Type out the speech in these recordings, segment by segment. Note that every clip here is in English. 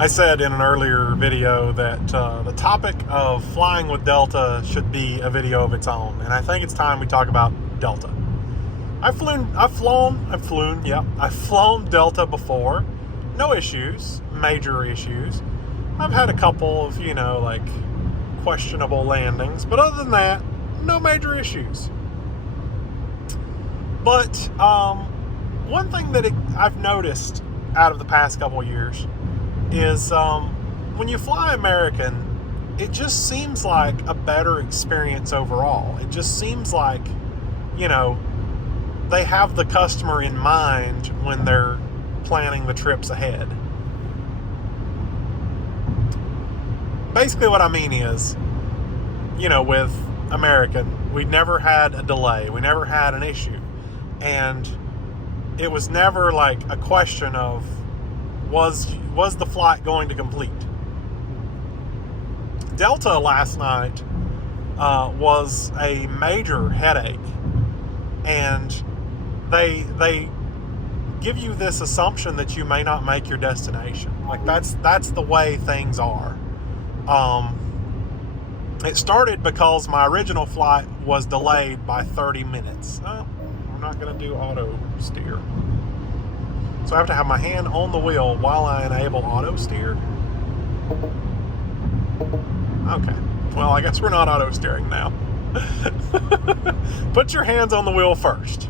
I said in an earlier video that the topic of flying with Delta should be a video of its own, and I think it's time we talk about Delta. I've flown Delta before. No issues, major issues. I've had a couple of, like questionable landings, but other than that, no major issues. But one thing that I've noticed out of the past couple of years is when you fly American, it just seems like a better experience overall. It just seems like, they have the customer in mind when they're planning the trips ahead. Basically what I mean is, with American, we never had a delay. We never had an issue. And it was never like a question of, was the flight going to complete? Delta last night was a major headache, and they give you this assumption that you may not make your destination. Like that's the way things are. It started because my original flight was delayed by 30 minutes. I'm not going to do auto steer. So I have to have my hand on the wheel while I enable auto steer. Okay. Well, I guess we're not auto steering now. Put your hands on the wheel first.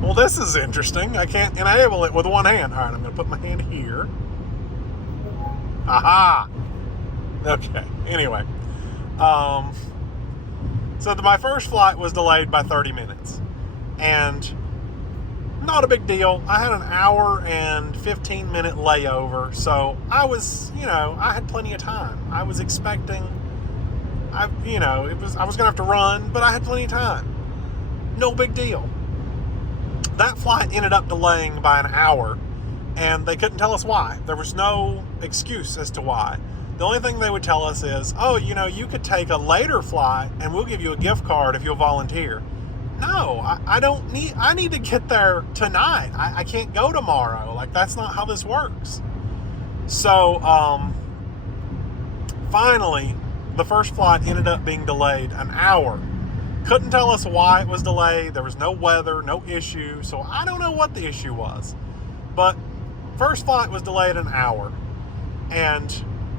Well, this is interesting. I can't enable it with one hand. All right, I'm going to put my hand here. Aha! Okay. Anyway. So my first flight was delayed by 30 minutes. And not a big deal. I had an hour and 15-minute layover, so I was, I had plenty of time. I was expecting, I was gonna have to run, but I had plenty of time. No big deal. That flight ended up delaying by an hour, and they couldn't tell us why. There was no excuse as to why. The only thing they would tell us is, you could take a later flight, and we'll give you a gift card if you'll volunteer. No, I need to get there tonight. I can't go tomorrow. Like, that's not how this works. So, finally, the first flight ended up being delayed an hour. Couldn't tell us why it was delayed. There was no weather, no issue. So I don't know what the issue was. But first flight was delayed an hour. And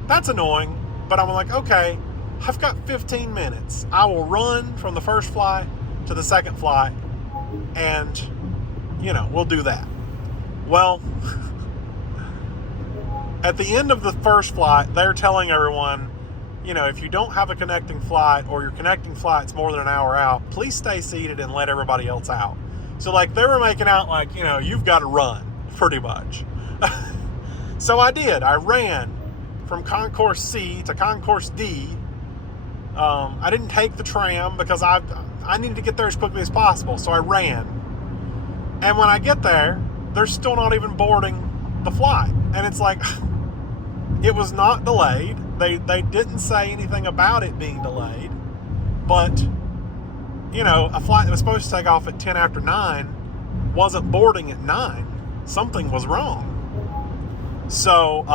that's annoying. But I'm like, okay, I've got 15 minutes. I will run from the first flight to the second flight, and we'll do that. Well, at the end of the first flight, they're telling everyone, if you don't have a connecting flight or your connecting flight's more than an hour out, please stay seated and let everybody else out. So like they were making out like, you've got to run pretty much. So I did. I ran from Concourse C to Concourse D. I didn't take the tram because I needed to get there as quickly as possible, so I ran. And when I get there, they're still not even boarding the flight. And it's like, it was not delayed. They didn't say anything about it being delayed. But, a flight that was supposed to take off at 10 after 9 wasn't boarding at 9. Something was wrong. So,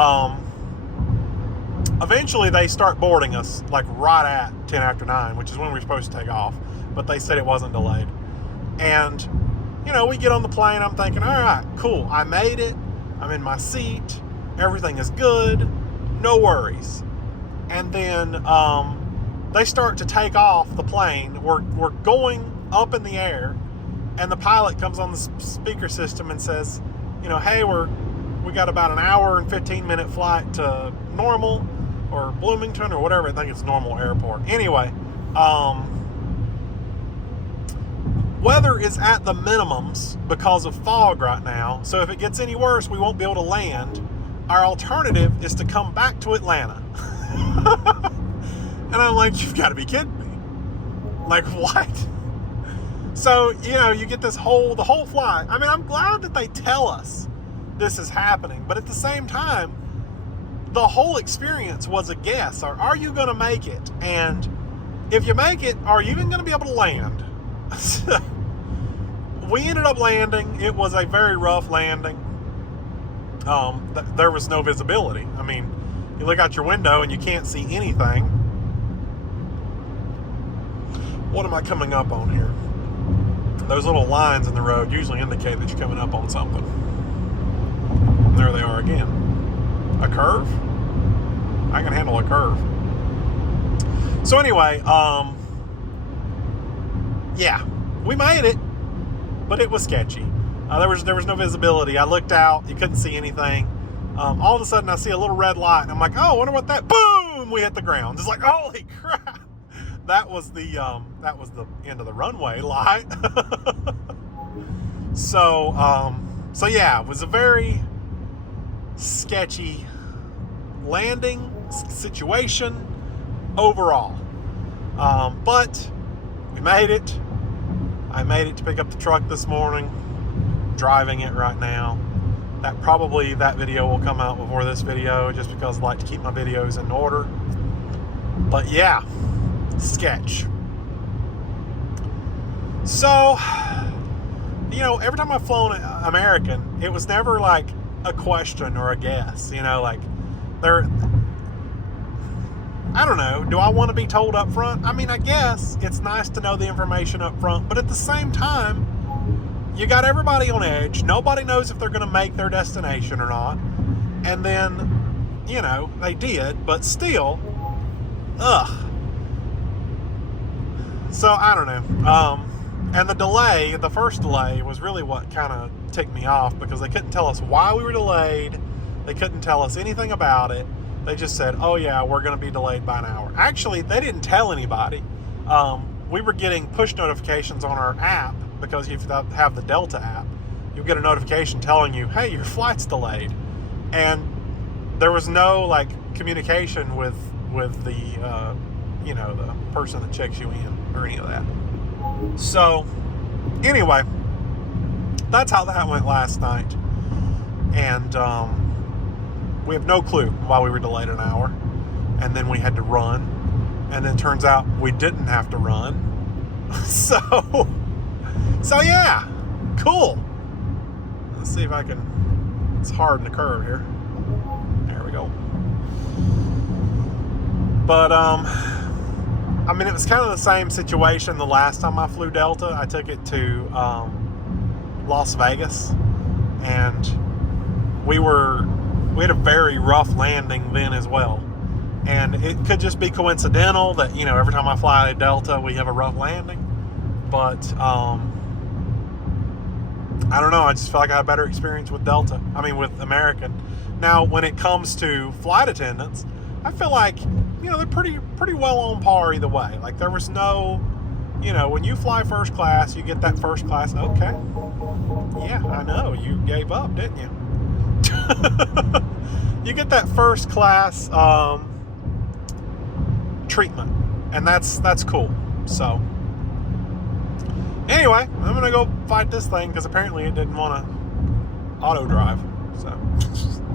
eventually they start boarding us like right at 10 after 9, which is when we're supposed to take off. But they said it wasn't delayed. And, we get on the plane. I'm thinking, all right, cool. I made it. I'm in my seat. Everything is good. No worries. And then they start to take off the plane. We're going up in the air. And the pilot comes on the speaker system and says, hey, we got about an hour and 15-minute flight to Normal or Bloomington or whatever. I think it's Normal Airport. Anyway, weather is at the minimums because of fog right now. So if it gets any worse, we won't be able to land. Our alternative is to come back to Atlanta. And I'm like, you've got to be kidding me. Like, what? So, you get the whole flight. I mean, I'm glad that they tell us this is happening. But at the same time, the whole experience was a guess. Are you going to make it? And if you make it, are you even going to be able to land? We ended up landing. It was a very rough landing. there was no visibility. I mean, you look out your window and you can't see anything. What am I coming up on here? Those little lines in the road usually indicate that you're coming up on something. And there they are again. A curve? I can handle a curve. So anyway, yeah, we made it, but it was sketchy. There was no visibility. I looked out, you couldn't see anything. All of a sudden, I see a little red light, and I'm like, "Oh, I wonder what that?" Boom! We hit the ground. It's like, holy crap! That was the end of the runway light. So yeah, it was a very sketchy landing situation overall. But we made it. I made it to pick up the truck this morning. Driving it right now. That video will come out before this video, just because I like to keep my videos in order. But yeah, sketch. So, every time I've flown American, it was never like a question or a guess. Like I don't know. Do I want to be told up front? I mean, I guess it's nice to know the information up front, but at the same time, you got everybody on edge. Nobody knows if they're going to make their destination or not. And then, they did, but still, ugh. So, I don't know. And the first delay was really what kind of ticked me off, because they couldn't tell us why we were delayed. They couldn't tell us anything about it. They just said, oh yeah, we're going to be delayed by an hour. Actually, they didn't tell anybody. We were getting push notifications on our app, because if you have the Delta app, you'll get a notification telling you, hey, your flight's delayed. And there was no communication with the the person that checks you in or any of that. So anyway, that's how that went last night. And we have no clue why we were delayed an hour. And then we had to run. And then turns out we didn't have to run. So yeah, cool. Let's see if I can, it's hard in the curve here. There we go. But, I mean, it was kind of the same situation the last time I flew Delta. I took it to Las Vegas, and we had a very rough landing then as well. And it could just be coincidental that, every time I fly a Delta, we have a rough landing. But, I don't know. I just feel like I had a better experience with with American. Now, when it comes to flight attendants, I feel like, they're pretty well on par either way. Like, there was no, when you fly first class, you get that first class. Okay. Yeah, I know. You gave up, didn't you? You get that first class treatment, and that's cool. So anyway, I'm gonna go fight this thing, because apparently it didn't want to auto drive. So